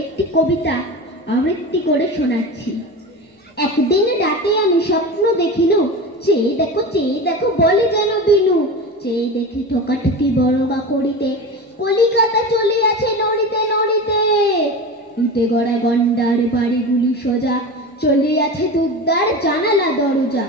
একটি কবিতা আবৃত্তি করে শোনাচ্ছি। একদিন রাতে আমি স্বপ্ন দেখিলু, চেয়ে দেখো বলে যেন বিনু। চেয়ে দেখি ঠোকাঠুকি বড় বা করিতে, কলিকাতা চলিয়াছে নড়িতে নড়িতে। উঠে গড়া গন্ডার বাড়িগুলি সোজা, চলিয়াছে দুদ্দার জানালা দরজা।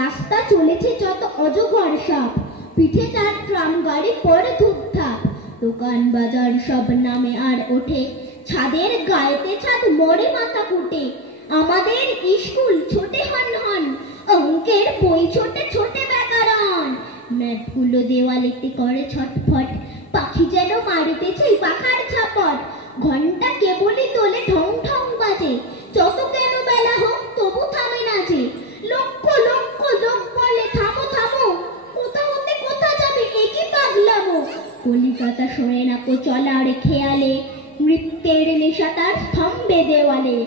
রাস্তা চলেছে যত অজগর সাপ, পিঠে তার ট্রাম গাড়ি পড়ে ধুপধাপ। দোকান বাজার সব নামে আর ওঠে, ছাদের গায়েতে ছাদ মরে মাথা ফুটে। আমাদের স্কুল ছোটে হন হন, অঙ্কের বই ছোটে ছোটে ব্যাকরণ। ম্যাপগুলো দেওয়ালেতে করে ছটফট, পাখি যেন মারিতেছে পাখার ঝাপট। ঘন্টা কেবলই তোলে ঢং ঢং বাজে, যত কেন বেলা হোক তবু থামে না যে। লক্ষ লক্ষ লোক বলে থামো থামো, কোথা হতে কোথা যাবে একই পাগলামো। কলিকাতা সরে না কো চলার খেয়ালে, নৃত্যের নেশা তার স্তম্ভে দেওয়ালে।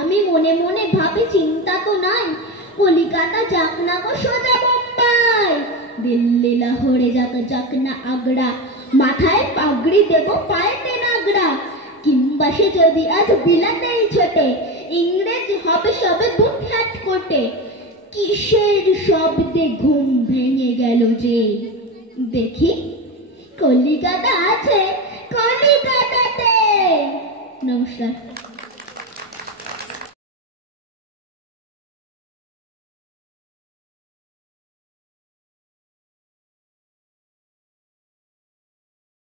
আমি মনে মনে ভাবি চিন্তা তো নাই, কলিকাতা যাক না গো সোজা বোম্বাই। দিল্লি লাহোরে যাক না আগ্রা, মাথায় পাগড়ি দেব পায়েতে নাগড়া। কিংবা সে যদি আজ বিলাতেই ছোটে, ইংরেজ হবে সবে বুট হ্যাট কোটে। কিসের শব্দে ঘুম ভেঙে গেল যে, দেখি কলিকাতা আছে কলিকাতাতে। নমস্কার।